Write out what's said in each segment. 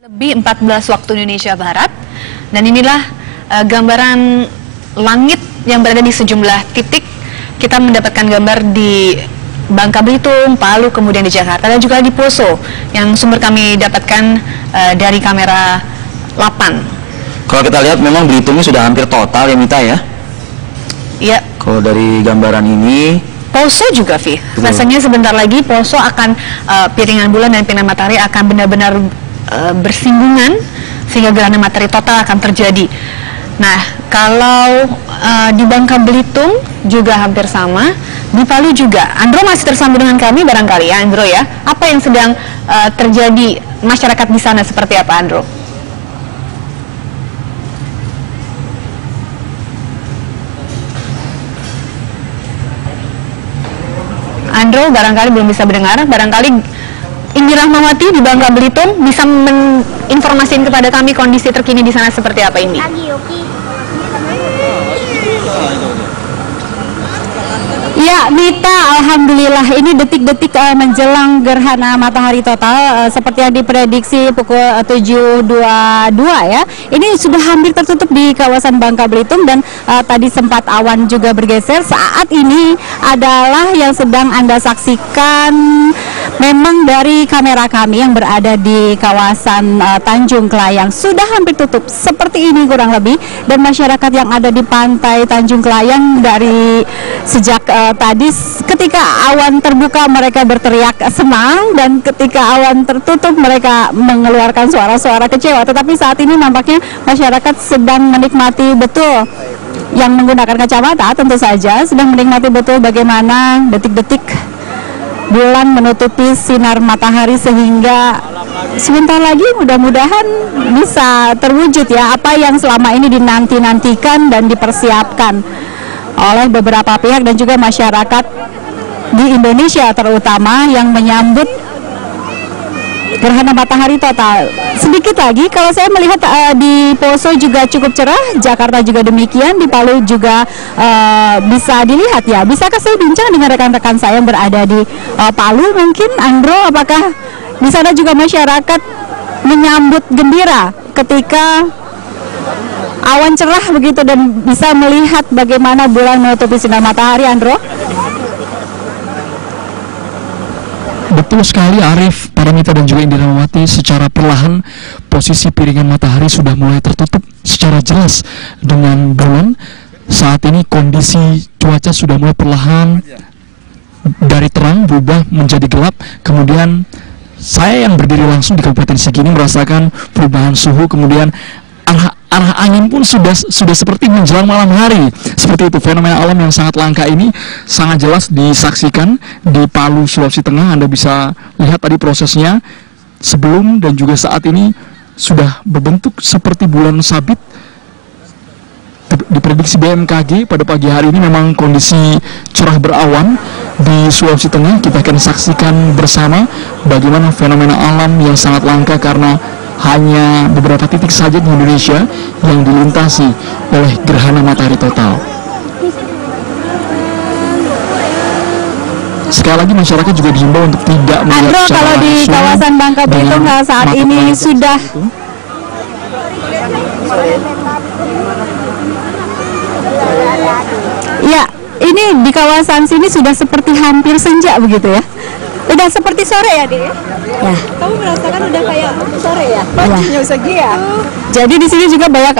Lebih 14 waktu Indonesia Barat, dan inilah gambaran langit yang berada di sejumlah titik. Kita mendapatkan gambar di Bangka Belitung, Palu, kemudian di Jakarta, dan juga di Poso yang sumber kami dapatkan dari kamera 8. Kalau kita lihat memang Belitungnya sudah hampir total ya Mita ya? Iya. Kalau dari gambaran ini Poso juga, Vi. Rasanya sebentar lagi Poso akan piringan bulan dan piringan matahari akan benar-benar bersinggungan sehingga gerhana matahari total akan terjadi. Nah, kalau di Bangka Belitung juga hampir sama, di Palu juga. Andro masih tersambung dengan kami barangkali ya, Andro ya. Apa yang sedang terjadi masyarakat di sana seperti apa, Andro? Andro barangkali belum bisa mendengar, barangkali Indi Rahmawati di Bangka Belitung bisa menginformasikan kepada kami kondisi terkini di sana seperti apa, Indi? Ya, Mita, alhamdulillah ini detik-detik menjelang gerhana matahari total seperti yang diprediksi pukul 7.22 ya. Ini sudah hampir tertutup di kawasan Bangka Belitung dan tadi sempat awan juga bergeser. Saat ini adalah yang sedang Anda saksikan memang dari kamera kami yang berada di kawasan Tanjung Kelayang sudah hampir tutup seperti ini kurang lebih, dan masyarakat yang ada di pantai Tanjung Kelayang dari sejak tadi ketika awan terbuka mereka berteriak senang, dan ketika awan tertutup mereka mengeluarkan suara-suara kecewa. Tetapi saat ini nampaknya masyarakat sedang menikmati betul, yang menggunakan kacamata tentu saja sedang menikmati betul bagaimana detik-detik bulan menutupi sinar matahari, sehingga sebentar lagi mudah-mudahan bisa terwujud ya apa yang selama ini dinanti-nantikan dan dipersiapkan oleh beberapa pihak dan juga masyarakat di Indonesia terutama yang menyambut gerhana matahari total. Sedikit lagi kalau saya melihat di Poso juga cukup cerah, Jakarta juga demikian, di Palu juga bisa dilihat ya. Bisakah saya bincang dengan rekan-rekan saya yang berada di Palu mungkin, Andro, apakah di sana juga masyarakat menyambut gembira ketika awan cerah begitu dan bisa melihat bagaimana bulan menutupi sinar matahari, Andro? Betul sekali Arif, Paramita dan juga Indi Rahmawati, secara perlahan posisi piringan matahari sudah mulai tertutup secara jelas dengan bulan. Saat ini kondisi cuaca sudah mulai perlahan dari terang berubah menjadi gelap. Kemudian saya yang berdiri langsung di Kabupaten Sigini merasakan perubahan suhu, kemudian arah angin pun sudah seperti menjelang malam hari. Seperti itu, fenomena alam yang sangat langka ini sangat jelas disaksikan di Palu, Sulawesi Tengah. Anda bisa lihat tadi prosesnya sebelum dan juga saat ini sudah berbentuk seperti bulan sabit. Diprediksi BMKG pada pagi hari ini memang kondisi cerah berawan di Sulawesi Tengah. Kita akan saksikan bersama bagaimana fenomena alam yang sangat langka karena hanya beberapa titik saja di Indonesia yang dilintasi oleh gerhana matahari total. Sekali lagi masyarakat juga dihimbau untuk tidak melihat Andro, kalau di kawasan Bangka Belitung saat ini sudah ya, ini di kawasan sini sudah seperti hampir senja begitu ya. Udah seperti sore ya, Dek? Ya. Kamu merasakan udah kayak sore ya? Paginya Usagi ya? Jadi di sini juga banyak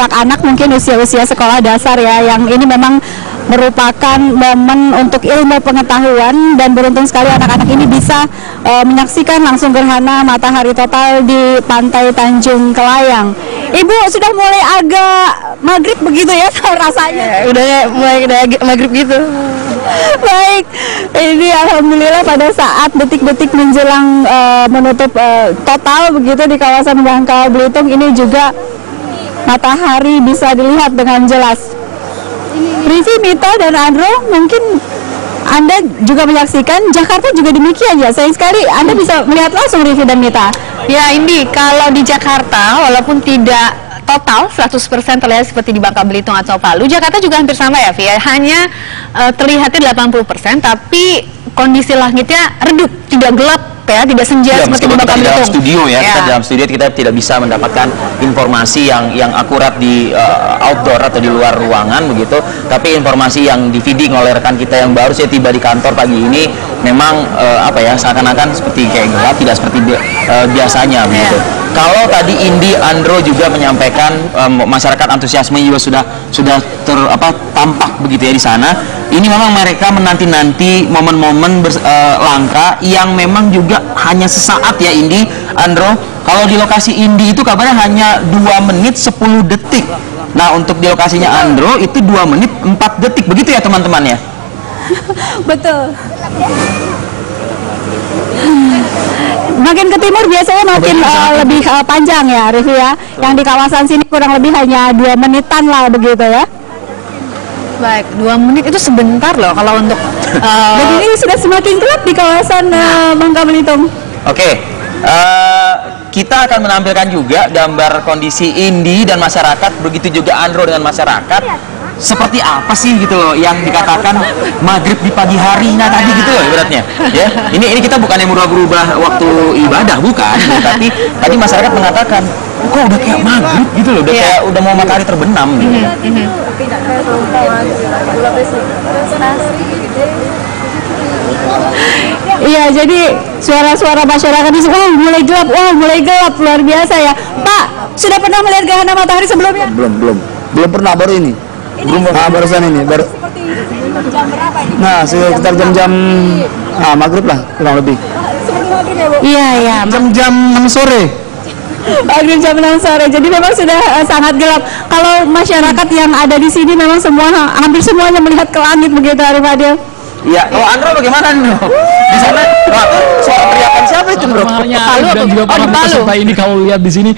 anak-anak mungkin usia-usia sekolah dasar ya, yang ini memang merupakan momen untuk ilmu pengetahuan, dan beruntung sekali anak-anak ini bisa menyaksikan langsung gerhana matahari total di pantai Tanjung Kelayang. Ibu sudah mulai agak maghrib begitu ya rasanya? Ya, udah mulai agak maghrib gitu. Baik, ini alhamdulillah pada saat detik-detik menjelang menutup total begitu di kawasan Bangka Belitung ini juga matahari bisa dilihat dengan jelas. Rivi, Mita, dan Andro, mungkin Anda juga menyaksikan, Jakarta juga demikian ya. Sayang sekali Anda bisa melihat langsung, Rivi dan Mita. Ya, Indi, kalau di Jakarta walaupun tidak total 100% terlihat seperti di Bangka Belitung atau Palu, Jakarta juga hampir sama ya, Via. Hanya terlihatnya 80%, tapi kondisi langitnya redup, tidak gelap ya, tidak senja Ya, seperti di meskipun kita Bangka di dalam Belitung. studio ya, kita Ya. dalam studio kita tidak bisa mendapatkan informasi yang akurat di outdoor atau di luar ruangan begitu. Tapi informasi yang di-feeding oleh rekan kita yang baru saya tiba di kantor pagi ini memang apa ya, seakan-akan seperti kayak gelap, tidak seperti biasanya begitu. Kalau tadi Indi, Andro juga menyampaikan masyarakat antusiasme juga sudah tampak begitu ya di sana. Ini memang mereka menanti-nanti momen-momen langka yang memang juga hanya sesaat ya Indi, Andro. Kalau di lokasi Indi itu kabarnya hanya 2 menit 10 detik. Nah untuk di lokasinya Andro itu 2 menit 4 detik begitu ya teman-teman ya? Betul. Makin ke timur biasanya makin lebih panjang ya, Rifi ya. Yang di kawasan sini kurang lebih hanya 2 menitan lah begitu ya. Baik, 2 menit itu sebentar loh kalau untuk Jadi ini sudah semakin gelap di kawasan Bangka Belitung. Oke, kita akan menampilkan juga gambar kondisi Indi dan masyarakat, begitu juga Andro dengan masyarakat. Seperti apa sih gitu loh yang dikatakan maghrib di pagi hari, nah tadi gitu loh ibaratnya ya. Ini kita bukan yang berubah waktu ibadah, bukan gitu. Tapi tadi masyarakat mengatakan kok udah kayak maghrib gitu loh, udah kayak udah mau matahari terbenam gitu. Iya, jadi suara-suara masyarakat di sini, mulai gelap, luar biasa ya. Pak, sudah pernah melihat gerhana matahari sebelumnya? Belum pernah, baru ini. Barusan ini, baru. Jam berapa ini? Nah, sekitar jam-jam maghrib lah, kurang lebih. Iya. Jam 6 sore. Maghrib jam 6 sore. Jadi memang sudah sangat gelap. Kalau masyarakat yang ada di sini memang hampir semuanya melihat ke langit begitu, Arif Adil. Iya, Andro bagaimana nih? Di sana suara teriakan siapa itu, Bro? Dan juga para peserta ini kalau lihat di sini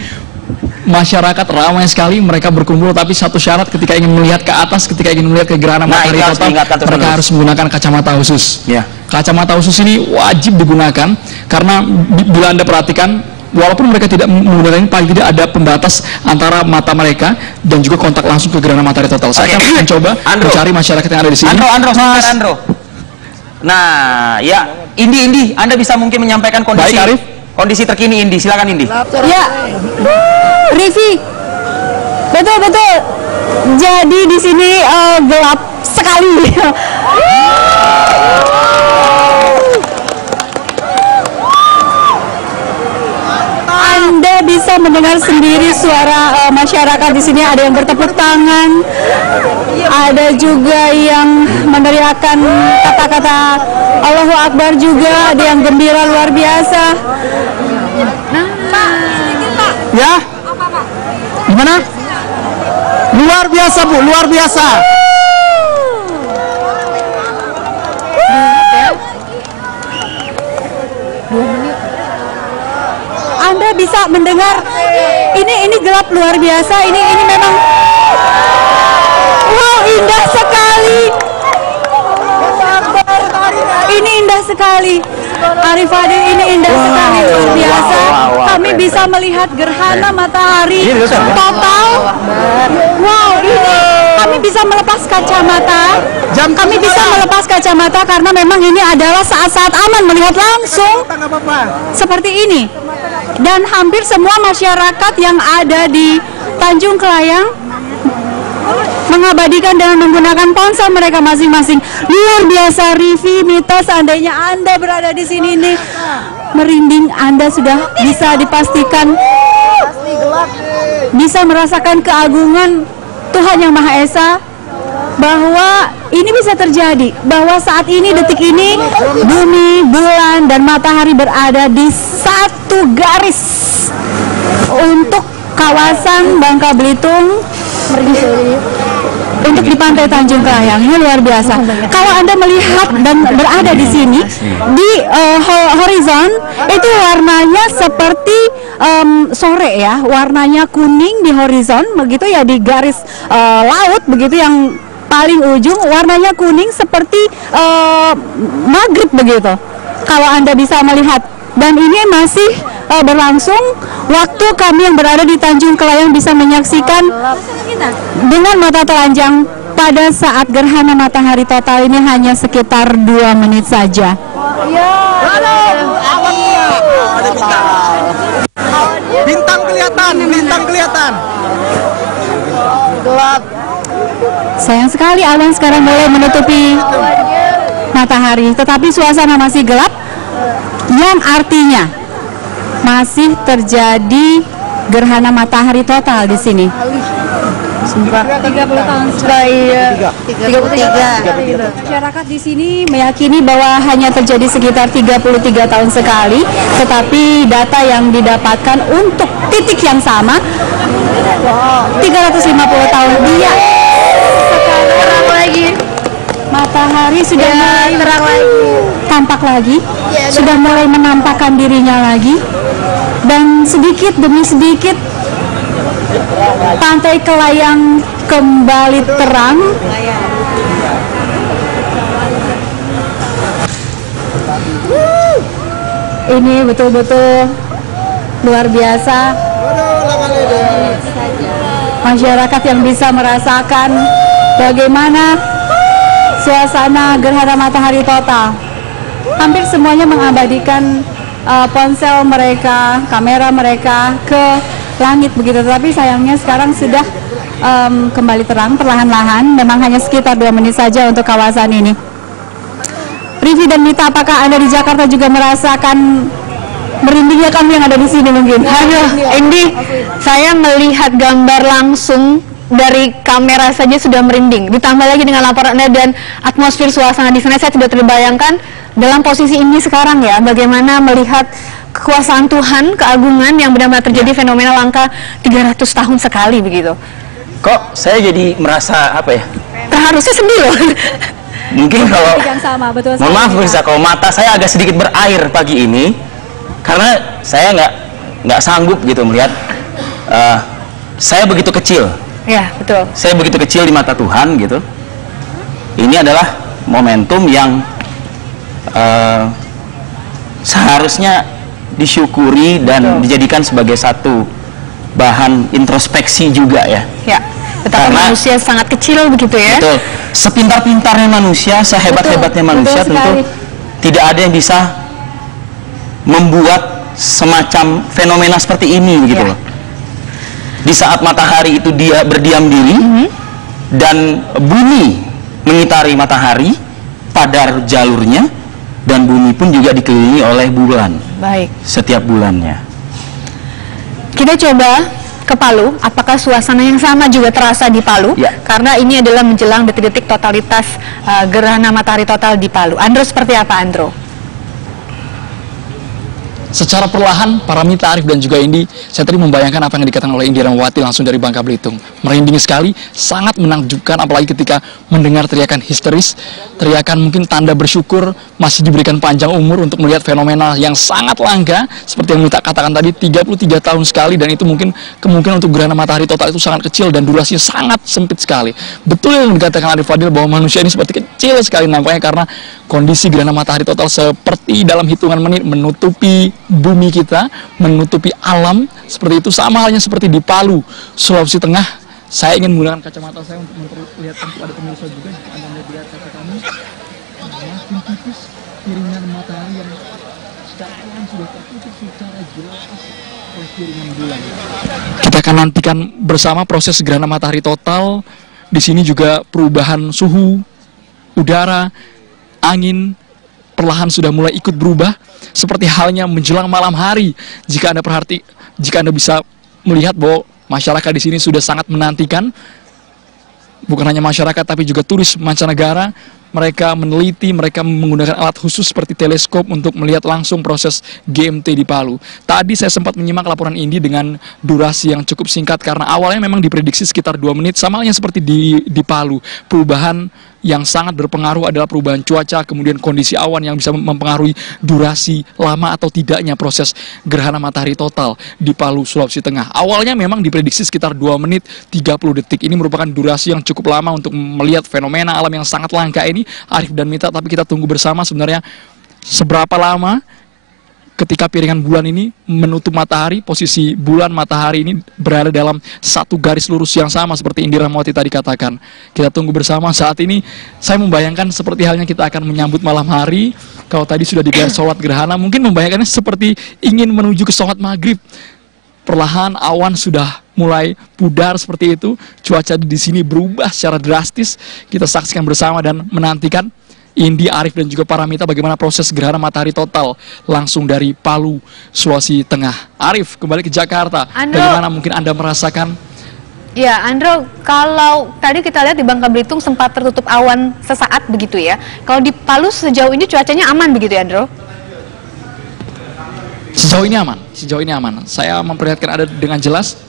masyarakat ramai sekali, mereka berkumpul, tapi satu syarat ketika ingin melihat ke atas, ketika ingin melihat ke gerhana matahari total, mereka harus menggunakan kacamata khusus. Ya. Kacamata khusus ini wajib digunakan karena bila Anda perhatikan, walaupun mereka tidak menggunakan ini, paling tidak ada pembatas antara mata mereka dan juga kontak langsung ke gerhana matahari total. Saya akan mencoba mencari masyarakat yang ada di sini. Andro. Nah, ya, Indi, Anda bisa mungkin menyampaikan kondisi. Baik, Arif. Kondisi terkini Indi, silakan Indi. Ya, Rifi, betul. Jadi di sini gelap sekali. Anda bisa mendengar sendiri suara masyarakat di sini. Ada yang bertepuk tangan, ada juga yang meneriakan kata-kata Allahu Akbar juga, ada yang gembira luar biasa. Ya? Gimana? Luar biasa, Bu, luar biasa. Anda bisa mendengar ini gelap luar biasa. Ini memang wow, indah sekali. Ini indah sekali. Arif Adil, ini indah sekali, luar biasa. Kami bisa melihat gerhana matahari total. Wow, ini kami bisa melepas kacamata. Kami bisa melepas kacamata karena memang ini adalah saat-saat aman melihat langsung seperti ini. Dan hampir semua masyarakat yang ada di Tanjung Kelayang mengabadikan dengan menggunakan ponsel mereka masing-masing. Luar biasa, Rifi, Mita, seandainya Anda berada di sini nih, merinding. Anda sudah bisa dipastikan bisa merasakan keagungan Tuhan Yang Maha Esa, bahwa ini bisa terjadi, bahwa saat ini, detik ini, bumi, bulan, dan matahari berada di satu garis untuk kawasan Bangka Belitung, untuk di pantai Tanjung Kelayang. Ini luar biasa. Kalau Anda melihat dan berada di sini, di horizon itu warnanya seperti sore ya, warnanya kuning di horizon, begitu ya, di garis laut begitu yang paling ujung warnanya kuning seperti maghrib begitu. Kalau Anda bisa melihat, dan ini masih berlangsung. Waktu kami yang berada di Tanjung Kelayang bisa menyaksikan dengan mata telanjang pada saat gerhana matahari total ini hanya sekitar 2 menit saja. bintang kelihatan. Gelap. Sayang sekali awan sekarang mulai menutupi matahari, tetapi suasana masih gelap, yang artinya masih terjadi gerhana matahari total di sini. 30 tahun sudah, 33. Masyarakat di sini meyakini bahwa hanya terjadi sekitar 33 tahun sekali, tetapi data yang didapatkan untuk titik yang sama 350 tahun. Dia terang lagi. Matahari sudah mulai terang lagi, tampak lagi, sudah mulai menampakkan dirinya lagi, dan sedikit demi sedikit Pantai Kelayang kembali terang. Ini betul-betul luar biasa. Masyarakat yang bisa merasakan bagaimana suasana gerhana matahari total. Hampir semuanya mengabadikan ponsel mereka, kamera mereka ke langit begitu, tapi sayangnya sekarang sudah kembali terang perlahan-lahan. Memang hanya sekitar 2 menit saja untuk kawasan ini. Rivi dan Mita, apakah Anda di Jakarta juga merasakan merindingnya kami yang ada di sini mungkin? Aduh, Indi, saya melihat gambar langsung dari kamera saja sudah merinding. Ditambah lagi dengan laporan Anda dan atmosfer suasana di sana, saya tidak terbayangkan dalam posisi ini sekarang ya, bagaimana melihat kekuasaan Tuhan, keagungan yang benar-benar terjadi fenomena langka 300 tahun sekali begitu. Kok saya jadi merasa apa ya? Harusnya sedih loh. Mungkin kalau Yang sama, betul. mohon maaf pemirsa, kalau mata saya agak sedikit berair pagi ini karena saya nggak sanggup gitu melihat saya begitu kecil. Ya, betul. Saya begitu kecil di mata Tuhan gitu. Ini adalah momentum yang seharusnya disyukuri dan dijadikan sebagai satu bahan introspeksi juga ya. Ya, betapa Karena manusia sangat kecil begitu ya. Betul. Sepintar-pintarnya manusia, sehebat-hebatnya manusia, tentu tidak ada yang bisa membuat semacam fenomena seperti ini begitu loh. Di saat matahari itu dia berdiam diri dan bumi mengitari matahari pada jalurnya, dan bumi pun juga dikelilingi oleh bulan. Baik. Setiap bulannya. Kita coba ke Palu, apakah suasana yang sama juga terasa di Palu? Ya. Karena ini adalah menjelang detik-detik totalitas gerhana matahari total di Palu. Andro, seperti apa Andro? Secara perlahan, para Mita, Arif, dan juga Indi, saya tadi membayangkan apa yang dikatakan oleh Indi Rahmawati langsung dari Bangka Belitung. Merinding sekali, sangat menakjubkan, apalagi ketika mendengar teriakan histeris, teriakan mungkin tanda bersyukur masih diberikan panjang umur untuk melihat fenomena yang sangat langka, seperti yang Mita katakan tadi, 33 tahun sekali, dan itu mungkin kemungkinan untuk gerhana matahari total itu sangat kecil dan durasinya sangat sempit sekali. Betul yang dikatakan Arif Fadil bahwa manusia ini seperti kecil sekali nampaknya karena kondisi gerhana matahari total seperti dalam hitungan menit menutupi bumi kita, menutupi alam seperti itu, sama halnya seperti di Palu, Sulawesi Tengah. Saya ingin menggunakan kacamata saya untuk memperlihatkan kepada pemirsa juga, jika Anda melihat kaca kami, makin tipis piringan matahari yang secara alam sudah tertutup secara jelas oleh piringan bulan. Kita akan nantikan bersama proses gerhana matahari total. Di sini juga perubahan suhu udara, angin perlahan sudah mulai ikut berubah, seperti halnya menjelang malam hari. Jika Anda bisa melihat bahwa masyarakat di sini sudah sangat menantikan, bukan hanya masyarakat tapi juga turis mancanegara. Mereka meneliti, mereka menggunakan alat khusus seperti teleskop untuk melihat langsung proses GMT di Palu. Tadi saya sempat menyimak laporan Indi dengan durasi yang cukup singkat karena awalnya memang diprediksi sekitar 2 menit, sama halnya seperti di Palu. Perubahan yang sangat berpengaruh adalah perubahan cuaca, kemudian kondisi awan yang bisa mempengaruhi durasi lama atau tidaknya proses gerhana matahari total di Palu, Sulawesi Tengah. Awalnya memang diprediksi sekitar 2 menit 30 detik. Ini merupakan durasi yang cukup lama untuk melihat fenomena alam yang sangat langka ini, Arif dan Mita, tapi kita tunggu bersama sebenarnya seberapa lama ketika piringan bulan ini menutup matahari, posisi bulan matahari ini berada dalam satu garis lurus yang sama seperti Indi Rahmawati tadi katakan. Kita tunggu bersama. Saat ini saya membayangkan seperti halnya kita akan menyambut malam hari. Kalau tadi sudah digelar sholat gerhana, mungkin membayangkannya seperti ingin menuju ke sholat maghrib. perlahan awan sudah mulai pudar seperti itu. Cuaca di sini berubah secara drastis. Kita saksikan bersama dan menantikan Indi, Arif dan juga Paramita bagaimana proses gerhana matahari total langsung dari Palu, Sulawesi Tengah. Arif, kembali ke Jakarta. Andro, bagaimana mungkin Anda merasakan? Ya, Andro, kalau tadi kita lihat di Bangka Belitung sempat tertutup awan sesaat begitu ya. Kalau di Palu sejauh ini cuacanya aman begitu ya, Andro? Sejauh ini aman, sejauh ini aman. Saya memperlihatkan ada dengan jelas.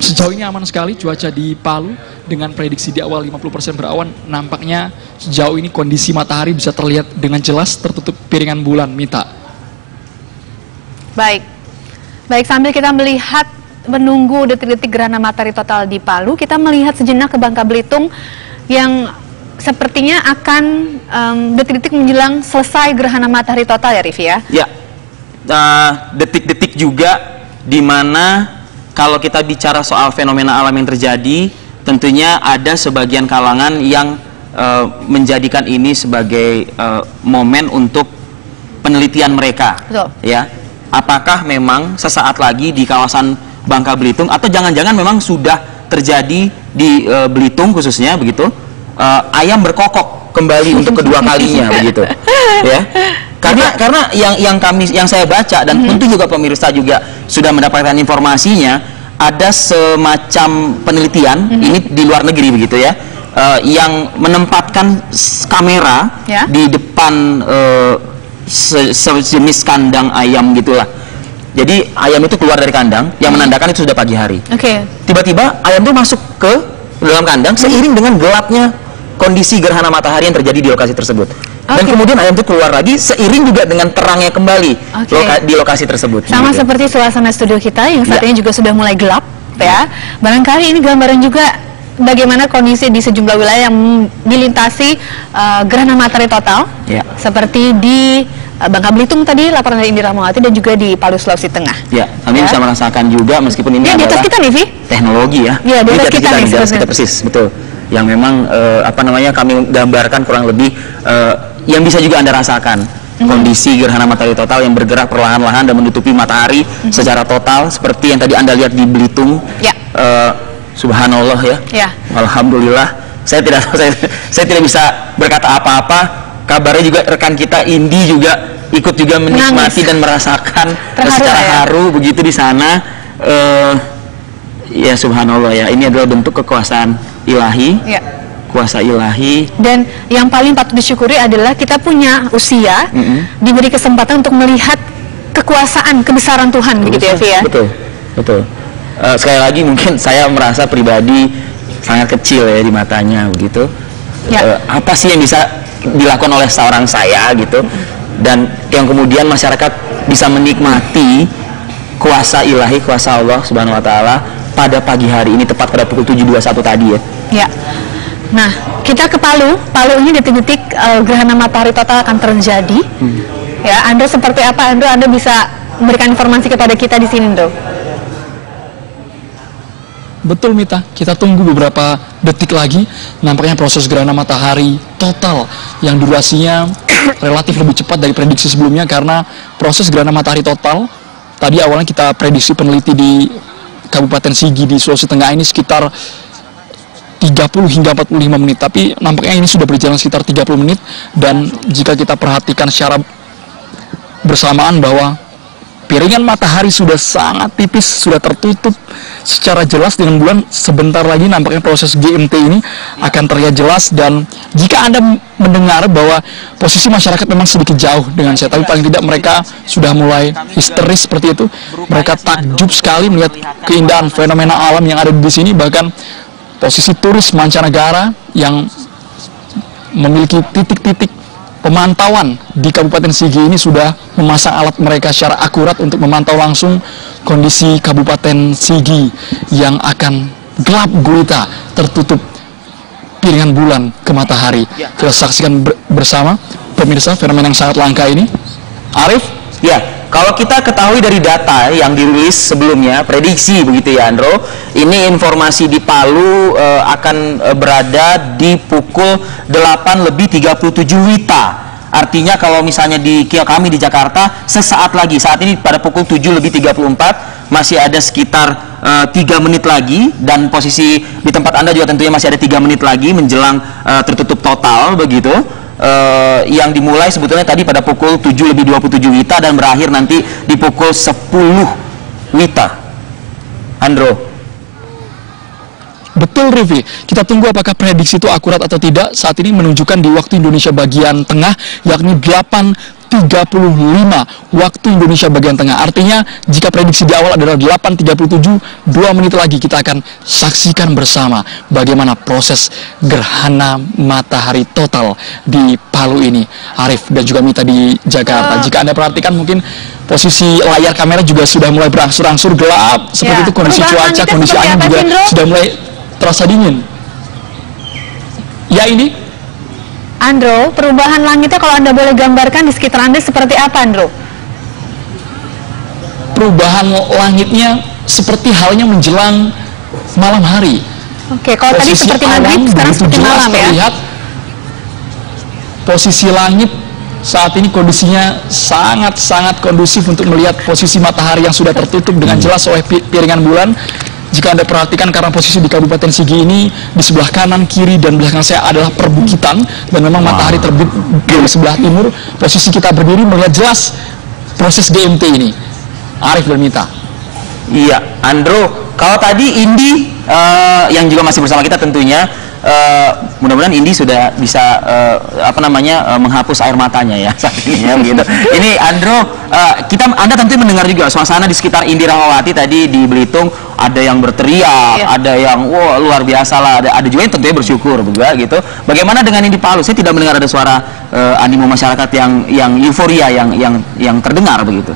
Sejauh ini aman sekali cuaca di Palu dengan prediksi di awal 50% berawan. Nampaknya sejauh ini kondisi matahari bisa terlihat dengan jelas tertutup piringan bulan, Mita. Baik. Baik, sambil kita melihat menunggu detik-detik gerhana matahari total di Palu, kita melihat sejenak ke Bangka Belitung yang sepertinya akan detik-detik menjelang selesai gerhana matahari total ya, Rif ya? Ya, detik-detik juga di mana kalau kita bicara soal fenomena alam yang terjadi, tentunya ada sebagian kalangan yang menjadikan ini sebagai momen untuk penelitian mereka. Betul. Ya, apakah memang sesaat lagi di kawasan Bangka Belitung atau jangan-jangan memang sudah terjadi di Belitung khususnya begitu, ayam berkokok kembali untuk kedua kalinya begitu, ya. Karena yang saya baca dan tentu juga pemirsa juga sudah mendapatkan informasinya, ada semacam penelitian ini di luar negeri begitu ya, yang menempatkan kamera di depan sejenis kandang ayam gitulah. Jadi ayam itu keluar dari kandang yang menandakan itu sudah pagi hari. Tiba-tiba ayam itu masuk ke dalam kandang seiring dengan gelapnya kondisi gerhana matahari yang terjadi di lokasi tersebut. Dan kemudian ayam itu keluar lagi seiring juga dengan terangnya kembali di lokasi tersebut. Sama seperti suasana studio kita yang saat ini juga sudah mulai gelap ya. Barangkali ini gambaran juga bagaimana kondisi di sejumlah wilayah yang dilintasi gerhana matahari total. Seperti di Bangka Belitung tadi laporan dari Indi Rahmawati dan juga di Palu, Sulawesi Tengah. Ya, kami bisa merasakan juga meskipun ini di atas kita nih, Vi. Teknologi ya. Iya, di atas kita nih. Di atas kita persis, betul. Yang memang kami gambarkan kurang lebih yang bisa juga Anda rasakan kondisi gerhana matahari total yang bergerak perlahan-lahan dan menutupi matahari secara total seperti yang tadi Anda lihat di Belitung. Subhanallah ya. Alhamdulillah. Saya tidak bisa berkata apa-apa. Kabarnya juga rekan kita Indi juga ikut juga menikmati dan merasakan secara haru begitu di sana. Ya subhanallah ya, ini adalah bentuk kekuasaan ilahi, kuasa ilahi. Dan yang paling patut disyukuri adalah kita punya usia, diberi kesempatan untuk melihat kekuasaan, kebesaran Tuhan, begitu ya, Vi ya? Betul. Sekali lagi mungkin saya merasa pribadi sangat kecil ya di matanya begitu. Apa sih yang bisa dilakukan oleh seorang saya gitu, dan yang kemudian masyarakat bisa menikmati kuasa ilahi, kuasa Allah Subhanahu wa Ta'ala pada pagi hari ini tepat pada pukul 7.21 tadi ya. Nah, kita ke Palu. Palu ini detik-detik gerhana matahari total akan terjadi. Ya, Anda seperti apa, Andro? Anda bisa memberikan informasi kepada kita di sini, Andro? Betul, Mita, kita tunggu beberapa detik lagi. Nampaknya proses gerhana matahari total yang durasinya relatif lebih cepat dari prediksi sebelumnya, karena proses gerhana matahari total tadi awalnya kita prediksi peneliti di Kabupaten Sigi di Sulawesi Tengah ini sekitar 30 hingga 45 menit, tapi nampaknya ini sudah berjalan sekitar 30 menit. Dan jika kita perhatikan secara bersamaan bahwa piringan matahari sudah sangat tipis, sudah tertutup secara jelas dengan bulan. Sebentar lagi nampaknya proses GMT ini akan terlihat jelas. Dan jika Anda mendengar bahwa posisi masyarakat memang sedikit jauh dengan saya, tapi paling tidak mereka sudah mulai histeris seperti itu. Mereka takjub sekali melihat keindahan fenomena alam yang ada di sini. Bahkan posisi turis mancanegara yang memiliki titik-titik pemantauan di Kabupaten Sigi ini sudah memasang alat mereka secara akurat untuk memantau langsung kondisi Kabupaten Sigi yang akan gelap gulita tertutup piringan bulan ke matahari. Kita saksikan bersama pemirsa fenomena yang sangat langka ini. Arif? Ya, kalau kita ketahui dari data yang dirilis sebelumnya, prediksi begitu ya Andro, ini informasi di Palu akan berada di pukul 8:37 WITA Artinya kalau misalnya kami di Jakarta, sesaat lagi, saat ini pada pukul 7:34, masih ada sekitar 3 menit lagi, dan posisi di tempat Anda juga tentunya masih ada 3 menit lagi menjelang tertutup total begitu. Yang dimulai sebetulnya tadi pada pukul 7:27 WITA dan berakhir nanti di pukul 10 WITA. Andro. Betul, Rivi. Kita tunggu apakah prediksi itu akurat atau tidak. Saat ini menunjukkan di waktu Indonesia bagian tengah, yakni 8:35 waktu Indonesia bagian tengah. Artinya jika prediksi di awal adalah 8:37, 2 menit lagi kita akan saksikan bersama bagaimana proses gerhana matahari total di Palu ini. Arif dan juga Mita di Jakarta. Jika Anda perhatikan mungkin posisi layar kamera juga sudah mulai berangsur-angsur gelap. Seperti itu kondisi cuaca, kondisi angin juga sudah mulai terasa dingin. Ya, ini Andro, perubahan langitnya kalau Anda boleh gambarkan di sekitar Anda seperti apa, Andro? Perubahan langitnya seperti halnya menjelang malam hari. Oke, kalau tadi seperti maghrib, sekarang seperti malam ya. Terlihat posisi langit saat ini kondisinya sangat-sangat kondusif untuk melihat posisi matahari yang sudah tertutup dengan jelas oleh piringan bulan. Jika Anda perhatikan, karena posisi di Kabupaten Sigi ini di sebelah kanan, kiri, dan belakang saya adalah perbukitan, dan memang matahari terbit dari sebelah timur. Posisi kita berdiri melihat jelas proses GMT ini. Arif dan Mita. Iya, Andro, kalau tadi Indi yang juga masih bersama kita tentunya, mudah-mudahan Indi sudah bisa menghapus air matanya ya saat ini ya begitu. Ini Andro, Anda tentu mendengar juga suasana di sekitar Indi Rahmawati tadi di Belitung, ada yang berteriak, ada yang luar biasa lah, ada juga yang tentunya bersyukur gitu. Bagaimana dengan Indi Palu? Saya tidak mendengar ada suara animo masyarakat yang euforia yang terdengar begitu.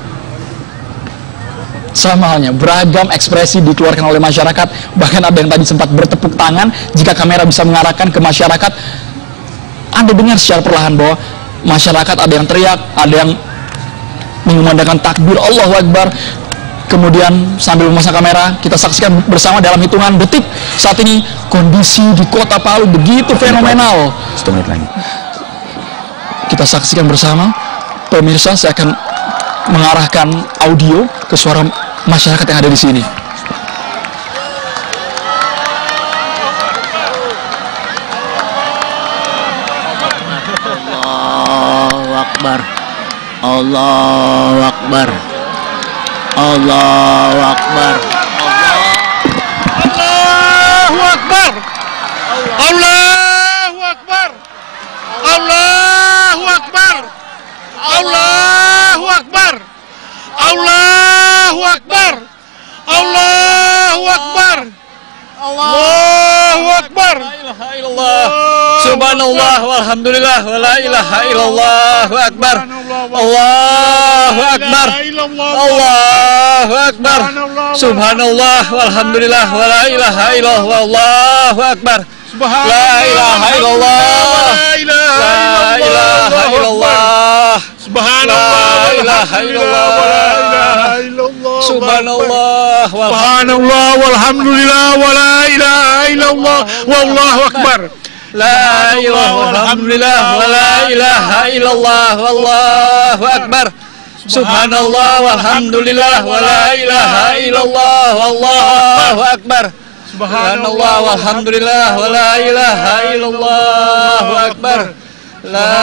Sama halnya, beragam ekspresi dikeluarkan oleh masyarakat. Bahkan ada yang tadi sempat bertepuk tangan. Jika kamera bisa mengarahkan ke masyarakat, Anda dengar secara perlahan bahwa masyarakat ada yang teriak, ada yang mengumandangkan takbir Allahu Akbar. Kemudian sambil memasang kamera, kita saksikan bersama dalam hitungan detik. Saat ini kondisi di kota Palu begitu fenomenal. 1 menit lagi. Kita saksikan bersama. Pemirsa, saya akan mengarahkan audio ke suara masyarakat yang ada di sini. Allahu Akbar. Allahu Akbar. Allahu Akbar. Allahu Akbar. Allahu Akbar. Allahu Akbar. Allahu Akbar. Allahu Akbar. Allahu Akbar. Allahu Akbar. Subhanallah walhamdulillah wa la ilaha illallah wa akbar. Allahu Akbar. Allahu Akbar. Subhanallah walhamdulillah wa la ilaha illallah wallahu akbar. La ilaha illallah. La ilaha illallah. Subhanallah wa ilaha illallah wa la ilaha illallah. Subhanallah walhamdulillah wa la ilaha illallah wallahu akbar. La ilaha walhamdulillah wa la ilaha illallah wallahu akbar. Subhanallah walhamdulillah wa la ilaha illallah wallahu akbar. Subhanallah walhamdulillah wa la ilaha illallah akbar. La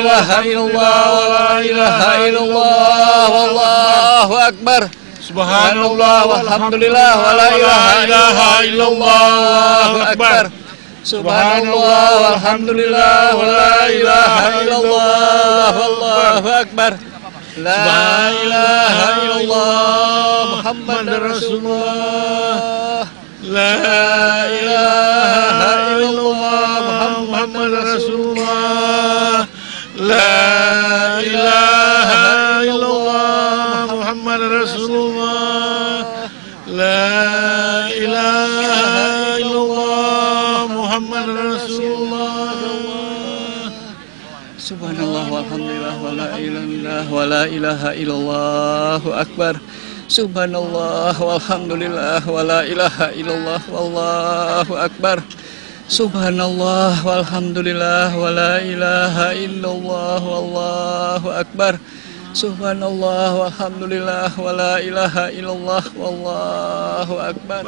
ilaha illallah wa la ilaha illallah wallahu akbar. Subhanallah walhamdulillah wa la ilaha illallah akbar. Subhanallah walhamdulillah wa la ilaha illallah wallahu akbar. La ilaha illallah Muhammadur Rasulullah. La ilaha illallah Muhammadur Rasulullah. La ilaha illallah Muhammadur Rasulullah. La ilaha illallah Muhammadur Rasulullah. Subhanallah walhamdulillah wa la ilaha wa la ilaha illallah akbar. Subhanallah walhamdulillah wa la ilaha illallah wallahu akbar. Subhanallah walhamdulillah wa la ilaha illallah wallahu akbar. Subhanallah walhamdulillah wa la ilaha illallah wallahu akbar.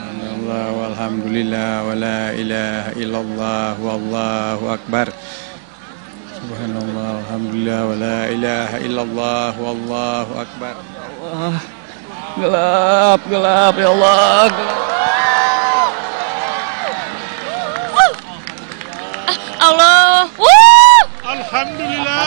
Subhanallah walhamdulillah wa la ilaha illallah wallahu akbar. Subhanallah walhamdulillah wa la ilaha illallah wallahu akbar. Allah, gelap, gelap ya Allah, gelap. Allah. Alhamdulillah,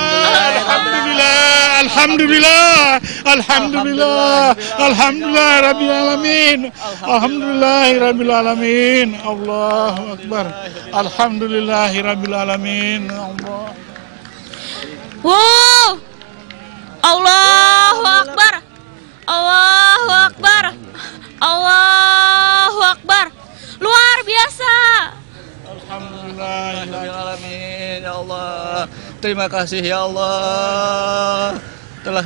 alhamdulillah, alhamdulillah, alhamdulillah, alhamdulillah rabbil alamin, alhamdulillah rabbil alamin, Allahu akbar, alhamdulillah rabbil alamin, Allah. Allahu akbar. Allahu akbar. Allahu akbar. Luar biasa. Alhamdulillah Rabbil alamin, ya Allah. Terima kasih ya Allah. Telah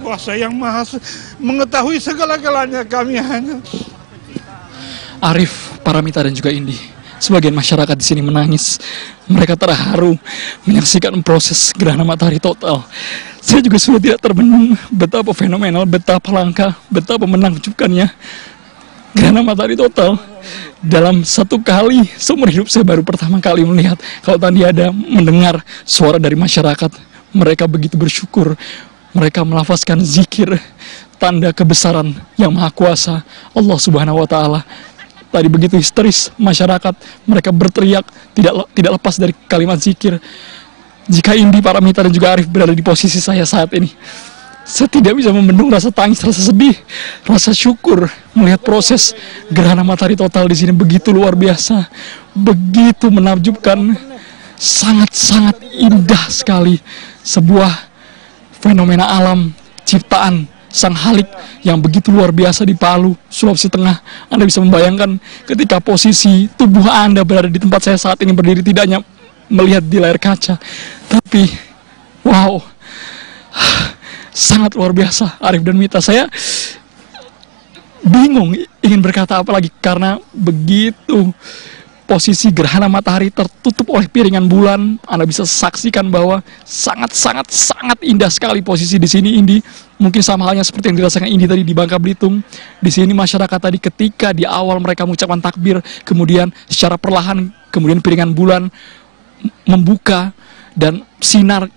kuasa yang maha mengetahui segala-galanya, kami hanya Arif, Paramita dan juga Indi. Sebagian masyarakat di sini menangis. Mereka terharu menyaksikan proses gerhana matahari total. Saya juga sudah tidak terbendung betapa fenomenal, betapa langka, betapa menakjubkannya gerhana matahari total. Dalam satu kali seumur hidup saya baru pertama kali melihat. Kalau tadi ada mendengar suara dari masyarakat, mereka begitu bersyukur. Mereka melafazkan zikir, tanda kebesaran yang maha kuasa Allah Subhanahu wa Ta'ala. Tadi begitu histeris masyarakat, mereka berteriak, tidak lepas dari kalimat zikir. Jika Indi, Paramita dan juga Arif berada di posisi saya saat ini, saya tidak bisa membendung rasa tangis, rasa sedih, rasa syukur melihat proses gerhana matahari total di sini begitu luar biasa, begitu menakjubkan, sangat-sangat indah sekali. Sebuah fenomena alam ciptaan Sang Halik yang begitu luar biasa di Palu, Sulawesi Tengah. Anda bisa membayangkan ketika posisi tubuh Anda berada di tempat saya saat ini berdiri, tidak hanya melihat di layar kaca, tapi wow, sangat luar biasa. Arif dan Mita, saya bingung ingin berkata apa lagi karena begitu posisi gerhana matahari tertutup oleh piringan bulan. Anda bisa saksikan bahwa sangat indah sekali posisi di sini, Indi. Mungkin sama halnya seperti yang dirasakan Indi tadi di Bangka Belitung. Di sini masyarakat tadi ketika di awal mereka mengucapkan takbir, kemudian secara perlahan kemudian piringan bulan membuka dan sinar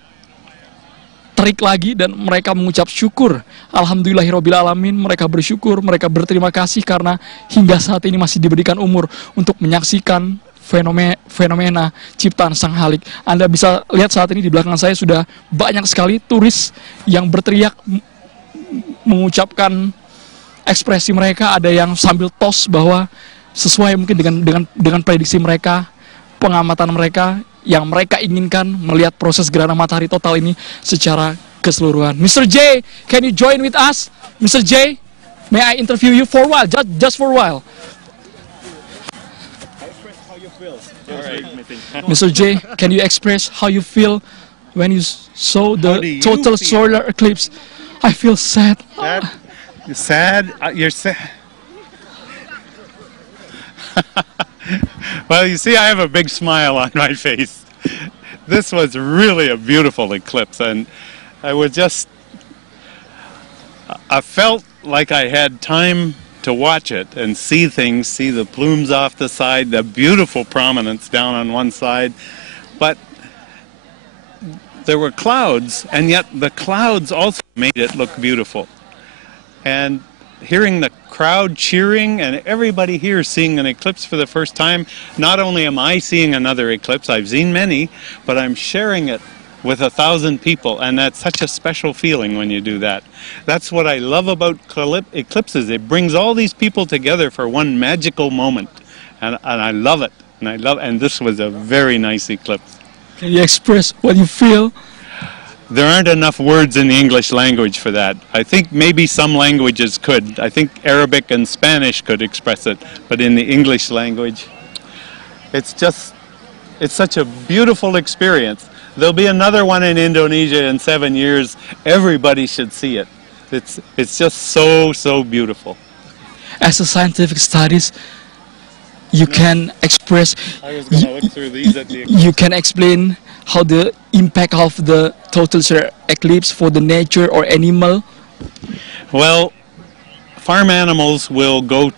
terik lagi dan mereka mengucap syukur. Alhamdulillahirrabbilalamin, mereka bersyukur, mereka berterima kasih karena hingga saat ini masih diberikan umur untuk menyaksikan fenomena ciptaan Sang Halik. Anda bisa lihat saat ini di belakang saya sudah banyak sekali turis yang berteriak mengucapkan ekspresi mereka. Ada yang sambil tos bahwa sesuai mungkin dengan prediksi mereka, pengamatan mereka, yang mereka inginkan melihat proses gerhana matahari total ini secara keseluruhan. Mr. J, can you join with us? Mr. J, may I interview you for a while? Just for a while. Mr. J, can you express how you feel when you saw the total solar eclipse? I feel sad. Sad? You're sad? You're sad? Well, you see, I have a big smile on my face. This was really a beautiful eclipse, and I felt like I had time to watch it and see things, see the plumes off the side, the beautiful prominence down on one side, but there were clouds, and yet the clouds also made it look beautiful. And hearing the crowd cheering and everybody here seeing an eclipse for the first time, not only am I seeing another eclipse, I've seen many, but I'm sharing it with 1,000 people, and that's such a special feeling when you do that. That's what I love about eclipses. It brings all these people together for one magical moment, and I love it. And this was a very nice eclipse. Can you express what you feel? There aren't enough words in the English language for that. I think maybe some languages could. I think Arabic and Spanish could express it, but in the English language, it's such a beautiful experience. There'll be another one in Indonesia in 7 years. Everybody should see it. It's just so beautiful. As a scientific studies, you can express, you can explain how the impact of the total solar eclipse for the nature or animal? Well, farm animals will go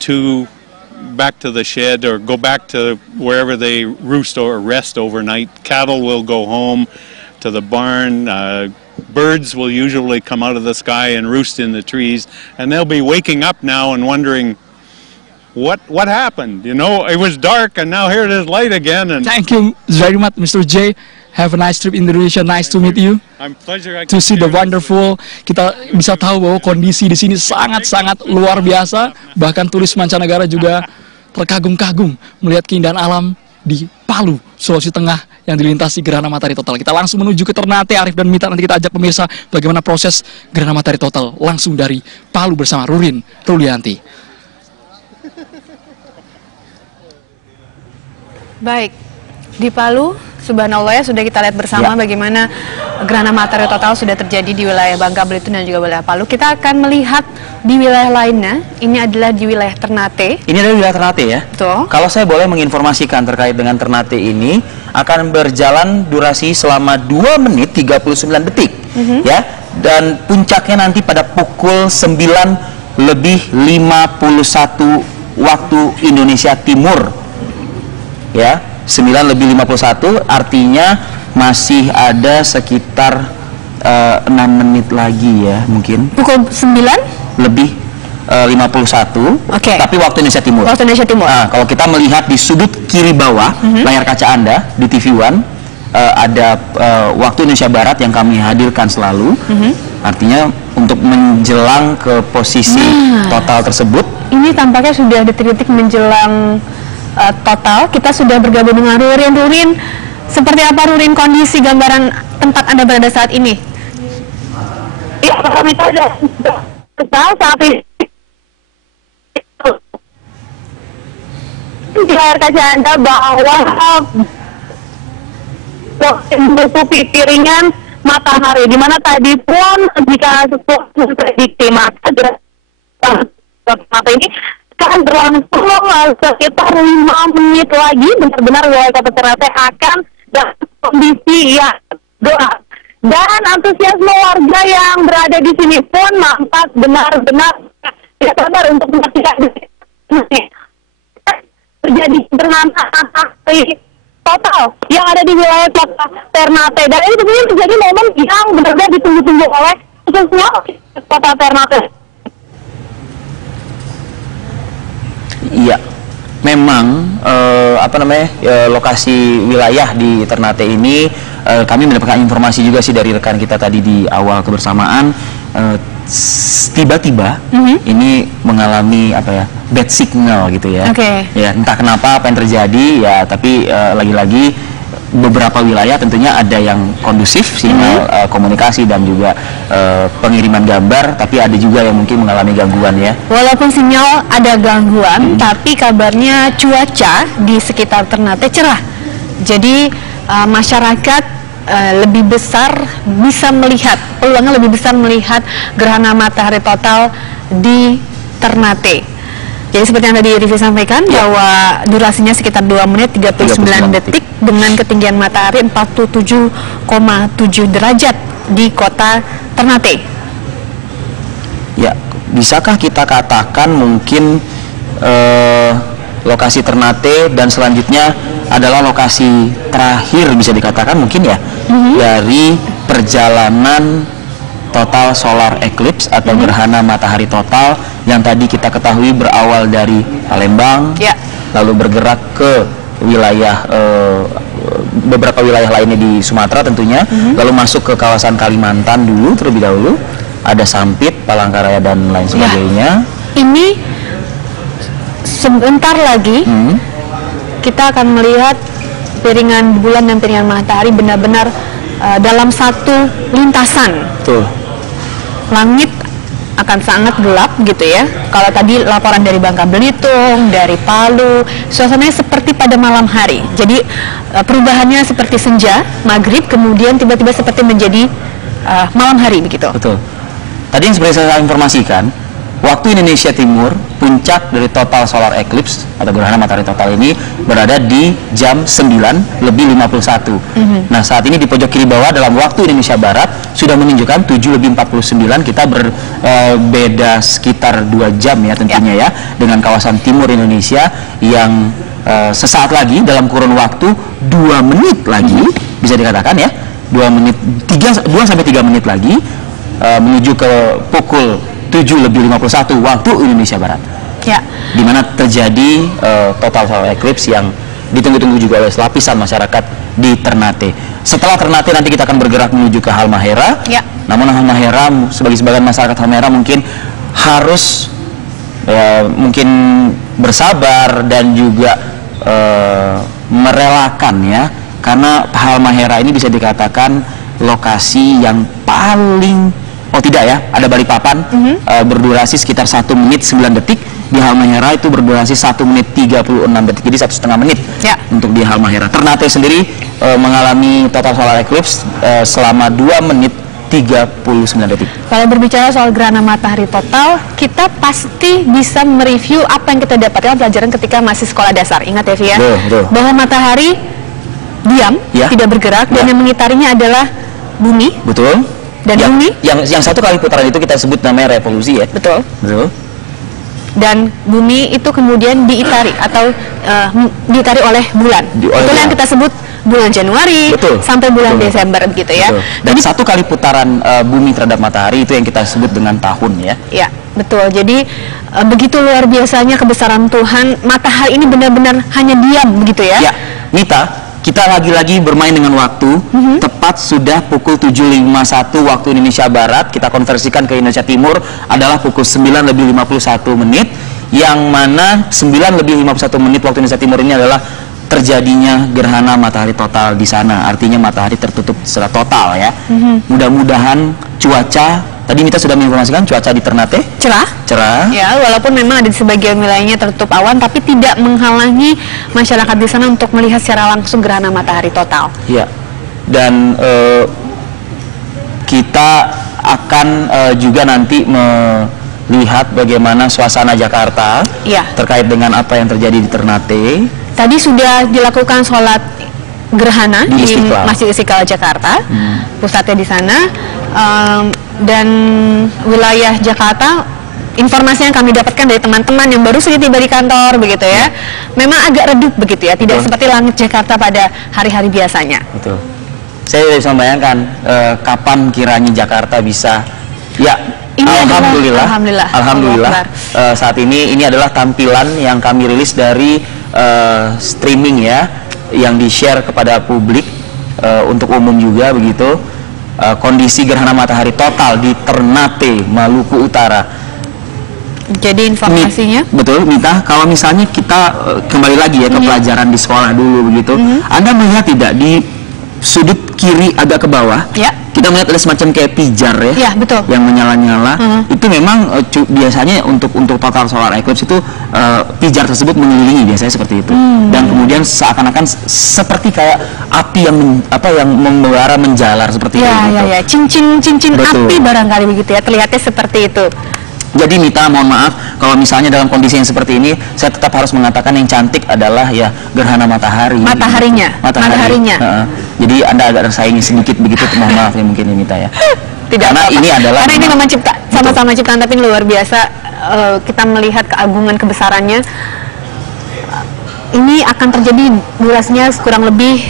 back to the shed or go back to wherever they roost or rest overnight. Cattle will go home to the barn. Birds will usually come out of the sky and roost in the trees, and they'll be waking up now and wondering what happened. You know, it was dark and now here it is light again. And thank you very much, Mr. J. Have a nice trip in Indonesia. Nice to meet you. To see the wonderful. Kita bisa tahu bahwa kondisi di sini sangat-sangat luar biasa. Bahkan turis mancanegara juga terkagum-kagum melihat keindahan alam di Palu, Sulawesi Tengah yang dilintasi gerhana matahari total. Kita langsung menuju ke Ternate, Arif dan Mita. Nanti kita ajak pemirsa bagaimana proses gerhana matahari total langsung dari Palu bersama Rurin Rulianti. Baik, di Palu, subhanallah ya, sudah kita lihat bersama bagaimana gerhana matahari total sudah terjadi di wilayah Bangka Belitung dan juga wilayah Palu. Kita akan melihat di wilayah lainnya, ini adalah di wilayah Ternate. Ini adalah wilayah Ternate ya? Betul. Kalau saya boleh menginformasikan terkait dengan Ternate ini, akan berjalan durasi selama 2 menit 39 detik. Ya, dan puncaknya nanti pada pukul 9:51 waktu Indonesia Timur. Ya, 9:51 artinya masih ada sekitar 6 menit lagi ya mungkin. Pukul 9:51. Tapi waktu Indonesia Timur. Waktu Indonesia Timur. Nah, kalau kita melihat di sudut kiri bawah layar kaca Anda di TV One ada waktu Indonesia Barat yang kami hadirkan selalu. Artinya untuk menjelang ke posisi total tersebut. Ini tampaknya sudah detik-detik menjelang total. Kita sudah bergabung dengan Rurin. Rurin, seperti apa Rurin kondisi gambaran tempat Anda berada saat ini? Iya, kami sudah saat ini di layar kaca Anda bahwa menutupi piringan matahari, di mana tadi pun jika sesuatu memprediksi maka ini akan berlangsung sekitar 5 menit lagi, benar-benar wilayah Kota Ternate akan dalam kondisi yang gelap. Dan antusiasme warga yang berada di sini pun nampak benar-benar tidak sabar untuk menyaksikan terjadi gerhana matahari total yang ada di wilayah Kota Ternate. Dan ini tentunya menjadi momen yang benar-benar ditunggu-tunggu oleh khususnya Kota Ternate. Iya, memang lokasi wilayah di Ternate ini kami mendapatkan informasi juga sih dari rekan kita tadi di awal kebersamaan. Tiba-tiba ini mengalami bad signal gitu ya. Ya, entah kenapa apa yang terjadi ya, tapi lagi-lagi beberapa wilayah tentunya ada yang kondusif sinyal komunikasi dan juga pengiriman gambar, tapi ada juga yang mungkin mengalami gangguan ya. Walaupun sinyal ada gangguan, tapi kabarnya cuaca di sekitar Ternate cerah. Jadi masyarakat lebih besar bisa melihat, peluangnya lebih besar melihat gerhana matahari total di Ternate. Jadi seperti yang tadi Rivi sampaikan bahwa durasinya sekitar 2 menit 39 detik dengan ketinggian matahari 47,7 derajat di kota Ternate. Ya, bisakah kita katakan mungkin lokasi Ternate dan selanjutnya adalah lokasi terakhir bisa dikatakan mungkin ya dari perjalanan total solar eclipse atau gerhana matahari total yang tadi kita ketahui berawal dari Palembang, lalu bergerak ke wilayah beberapa wilayah lainnya di Sumatera tentunya, lalu masuk ke kawasan Kalimantan dulu terlebih dahulu, ada Sampit, Palangkaraya dan lain sebagainya. Ini sebentar lagi kita akan melihat piringan bulan dan piringan matahari benar-benar dalam satu lintasan. Betul. Langit akan sangat gelap gitu ya. Kalau tadi laporan dari Bangka Belitung, dari Palu, suasananya seperti pada malam hari. Jadi perubahannya seperti senja, maghrib, kemudian tiba-tiba seperti menjadi malam hari begitu. Betul. Tadi yang seperti saya informasikan, waktu Indonesia Timur, puncak dari total solar eclipse atau gerhana matahari total ini berada di jam 9:51. Nah, saat ini di pojok kiri bawah dalam waktu Indonesia Barat sudah menunjukkan 7:49. Kita berbeda sekitar 2 jam ya tentunya ya dengan kawasan timur Indonesia yang sesaat lagi dalam kurun waktu 2 menit lagi bisa dikatakan ya 2 sampai 3 menit lagi menuju ke pukul 7:51 waktu Indonesia Barat. Ya. Di mana terjadi total solar eclipse yang ditunggu-tunggu juga oleh lapisan masyarakat di Ternate. Setelah Ternate nanti kita akan bergerak menuju ke Halmahera. Ya. Namun Halmahera sebagian masyarakat Halmahera mungkin harus mungkin bersabar dan juga merelakan ya, karena Halmahera ini bisa dikatakan lokasi yang paling ada Balikpapan berdurasi sekitar 1 menit 9 detik. Di Halmahera itu berdurasi 1 menit 36 detik, jadi 1,5 menit untuk di Halmahera. Ternate sendiri mengalami total solar eclipse selama 2 menit 39 detik. Kalau berbicara soal gerhana matahari total, kita pasti bisa mereview apa yang kita dapatkan pelajaran ketika masih sekolah dasar. Ingat ya, Via, bahwa matahari diam, tidak bergerak, dan yang mengitarinya adalah bumi. Betul. Dan bumi yang satu kali putaran itu kita sebut namanya revolusi ya. Betul. Dan bumi itu kemudian diitari atau diitari oleh bulan. Itulah yang kita sebut bulan Januari sampai bulan Desember begitu ya. Dan jadi, satu kali putaran bumi terhadap matahari itu yang kita sebut dengan tahun ya. Ya, betul. Jadi begitu luar biasanya kebesaran Tuhan, matahari ini benar-benar hanya diam begitu ya. Ya, Mita, kita lagi-lagi bermain dengan waktu. Tepat sudah pukul 7:51 waktu Indonesia Barat. Kita konversikan ke Indonesia Timur adalah pukul 9:51, yang mana 9:51 waktu Indonesia Timur ini adalah terjadinya gerhana matahari total di sana. Artinya matahari tertutup secara total ya. Mudah-mudahan cuaca, tadi Mita sudah menginformasikan cuaca di Ternate cerah. Ya, walaupun memang ada di sebagian wilayahnya tertutup awan, tapi tidak menghalangi masyarakat di sana untuk melihat secara langsung gerhana matahari total. Ya, dan kita akan juga nanti melihat bagaimana suasana Jakarta terkait dengan apa yang terjadi di Ternate. Tadi sudah dilakukan sholat gerhana di Masjid Istiqlal Jakarta, pusatnya di sana. Dan wilayah Jakarta, informasi yang kami dapatkan dari teman-teman yang baru saja tiba di kantor begitu ya, memang agak redup begitu ya, tidak seperti langit Jakarta pada hari-hari biasanya. Betul. Saya bisa membayangkan kapan kiranya Jakarta bisa Alhamdulillah. Saat ini adalah tampilan yang kami rilis dari streaming ya, yang di-share kepada publik untuk umum juga begitu. Kondisi gerhana matahari total di Ternate, Maluku Utara. Jadi informasinya? Betul, Mita. Kalau misalnya kita kembali lagi ya ke pelajaran di sekolah dulu begitu, Anda melihat tidak di sudut kiri agak ke bawah? Kita melihat ada semacam kayak pijar ya, betul, yang menyala-nyala. Itu memang biasanya untuk total solar eclipse itu pijar tersebut mengelilingi biasanya seperti itu. Dan kemudian seakan-akan seperti kayak api yang membara menjalar seperti itu. Cincin api barangkali begitu ya, terlihatnya seperti itu. Jadi Mita, mohon maaf kalau misalnya dalam kondisi yang seperti ini saya tetap harus mengatakan yang cantik adalah ya gerhana matahari. Mataharinya. Jadi Anda agak tersaingi sedikit begitu, mohon maaf ya mungkin Mita ya. Tidak karena apa-apa. Ini adalah karena ini memang sama-sama ciptaan, tapi luar biasa kita melihat keagungan kebesarannya. Ini akan terjadi durasinya kurang lebih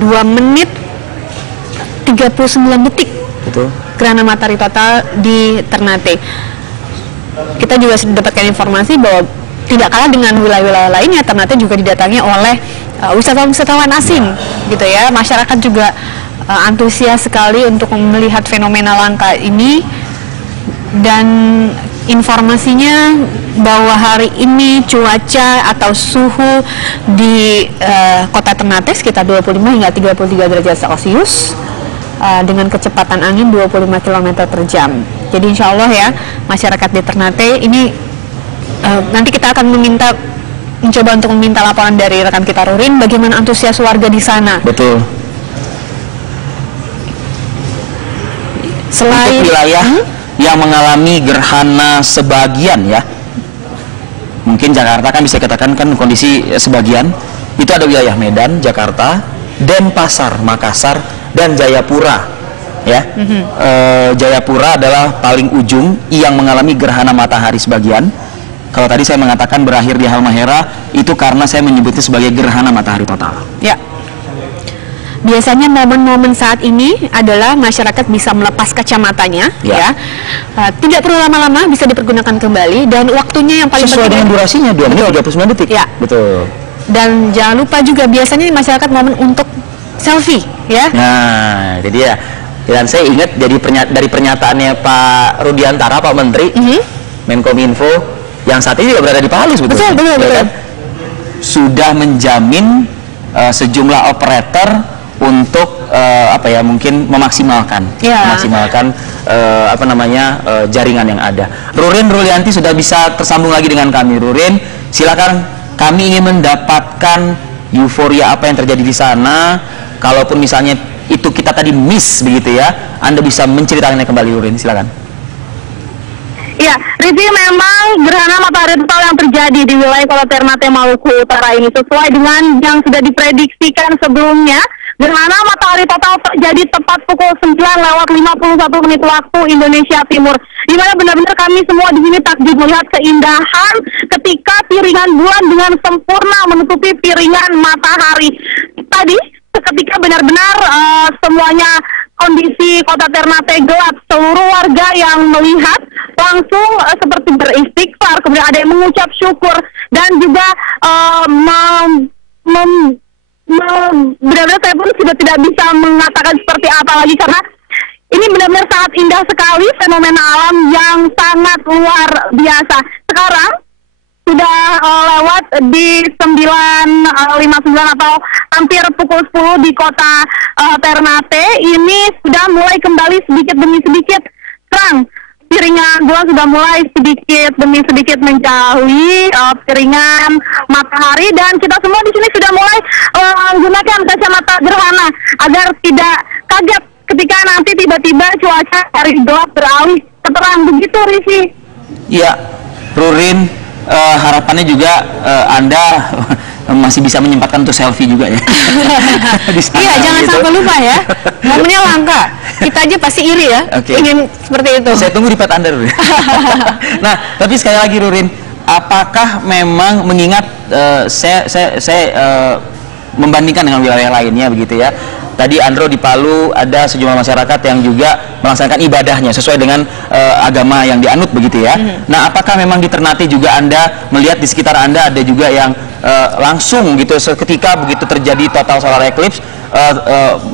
2 menit 39 detik. Betul. Gerhana matahari total di Ternate. Kita juga sudah dapatkan informasi bahwa tidak kalah dengan wilayah-wilayah lainnya, Ternate juga didatangi oleh wisatawan asing gitu ya. Masyarakat juga antusias sekali untuk melihat fenomena langka ini, dan informasinya bahwa hari ini cuaca atau suhu di kota Ternate sekitar 25 hingga 33 derajat Celcius dengan kecepatan angin 25 km per jam. Jadi insya Allah ya, masyarakat di Ternate ini nanti kita akan mencoba untuk meminta laporan dari rekan kita Rurin bagaimana antusias warga di sana. Betul. Selain untuk wilayah yang mengalami gerhana sebagian ya. Mungkin Jakarta kan bisa dikatakan kan kondisi sebagian. Itu ada wilayah Medan, Jakarta, Denpasar, Makassar, dan Jayapura. Ya, Jayapura adalah paling ujung yang mengalami gerhana matahari sebagian. Kalau tadi saya mengatakan berakhir di Halmahera, itu karena saya menyebutnya sebagai gerhana matahari total. Ya. Biasanya momen-momen saat ini adalah masyarakat bisa melepas kacamatanya, ya. Tidak perlu lama-lama, bisa dipergunakan kembali, dan waktunya yang paling sesuai dengan durasinya 2 menit 39 detik. Ya. Betul. Dan jangan lupa juga biasanya masyarakat momen untuk selfie, ya. Nah, jadi ya. Dan saya ingat dari pernyataannya Pak Rudiantara, Pak Menteri, Menkominfo, yang saat ini juga berada di Palu sebetulnya. Betul. Kan? Sudah menjamin sejumlah operator untuk mungkin memaksimalkan jaringan yang ada. Rurin Rulianti sudah bisa tersambung lagi dengan kami. Rurin, silakan, kami ingin mendapatkan euforia apa yang terjadi di sana. Kalaupun misalnya itu kita tadi miss begitu ya, Anda bisa menceritakannya kembali, Rurin, silakan. Ya, Rifi, memang gerhana matahari total yang terjadi di wilayah Kota Ternate, Maluku Utara ini sesuai dengan yang sudah diprediksikan sebelumnya. Gerhana matahari total terjadi tepat pukul 9:51 waktu Indonesia Timur. Di mana benar-benar kami semua di sini takjub melihat keindahan ketika piringan bulan dengan sempurna menutupi piringan matahari. Tadi ketika benar-benar semuanya kondisi Kota Ternate gelap, seluruh warga yang melihat langsung seperti beristighfar, kemudian ada yang mengucap syukur, dan juga benar-benar saya pun sudah tidak bisa mengatakan seperti apa lagi, karena ini benar-benar sangat indah sekali, fenomena alam yang sangat luar biasa. Sekarang sudah lewat di 9:59 atau hampir pukul 10 di Kota Ternate. Ini sudah mulai kembali sedikit demi sedikit terang. Piringan bulan sudah mulai sedikit demi sedikit menjauhi piringan matahari, dan kita semua di sini sudah mulai menggunakan kacamata gerhana agar tidak kaget ketika nanti tiba-tiba cuaca dari gelap beralih ke terang. Begitu, Rifi. Iya, Rurin, harapannya juga Anda masih bisa menyempatkan untuk selfie juga ya. Iya, jangan sampai lupa ya. Momennya langka. Kita aja pasti iri ya, ingin seperti itu. Saya tunggu di pet Anda, Rurin. Nah, tapi sekali lagi, Rurin, apakah memang mengingat saya membandingkan dengan wilayah lainnya begitu ya. Tadi Andro di Palu ada sejumlah masyarakat yang juga melaksanakan ibadahnya sesuai dengan agama yang dianut begitu ya. Nah, apakah memang di Ternate juga Anda melihat di sekitar Anda ada juga yang langsung gitu seketika begitu terjadi total solar eclipse,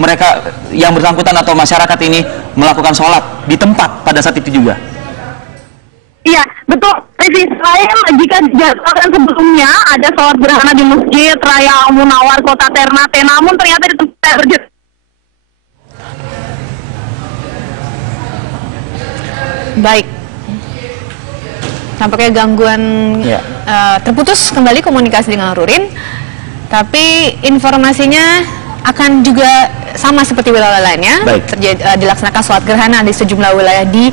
mereka yang bersangkutan atau masyarakat ini melakukan sholat di tempat pada saat itu juga? Iya, betul. Rifi, selain jika dijadwalkan sebelumnya ada sholat gerhana di Masjid Raya Al-Munawar Kota Ternate, namun ternyata di tempat terjadi. Baik. Tampaknya gangguan terputus kembali komunikasi dengan Rurin. Tapi informasinya akan juga sama seperti wilayah lainnya. Dilaksanakan sholat gerhana di sejumlah wilayah di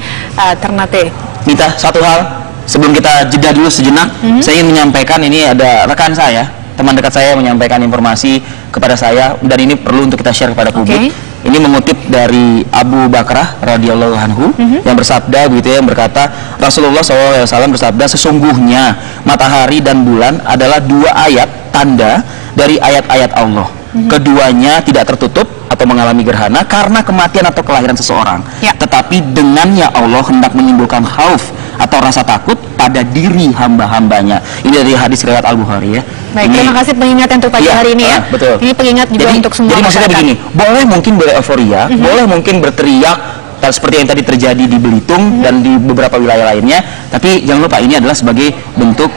Ternate. Mita, satu hal sebelum kita jeda dulu sejenak, saya ingin menyampaikan, ini ada rekan saya, teman dekat saya menyampaikan informasi kepada saya, dan ini perlu untuk kita share kepada publik. Ini mengutip dari Abu Bakrah radhiyallahu anhu yang bersabda begitu ya, yang berkata Rasulullah SAW bersabda, sesungguhnya matahari dan bulan adalah dua ayat tanda dari ayat-ayat Allah. Keduanya tidak tertutup atau mengalami gerhana karena kematian atau kelahiran seseorang, tetapi dengannya Allah hendak menimbulkan khauf atau rasa takut pada diri hamba-hambanya. Ini dari hadis riwayat Al-Bukhari ya. Baik, terima kasih pengingat untuk pagi hari ini ya. Betul. Ini pengingat juga untuk semua masyarakat. Jadi maksudnya begini, boleh mungkin euforia, boleh mungkin berteriak seperti yang tadi terjadi di Belitung dan di beberapa wilayah lainnya, tapi jangan lupa ini adalah sebagai bentuk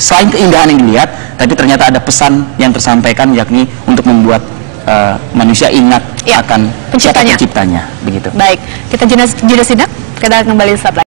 selain keindahan yang dilihat, tapi ternyata ada pesan yang tersampaikan, yakni untuk membuat manusia ingat akan siapa penciptanya begitu. Baik, kita jeda sidak, kita kembali sesaat lagi.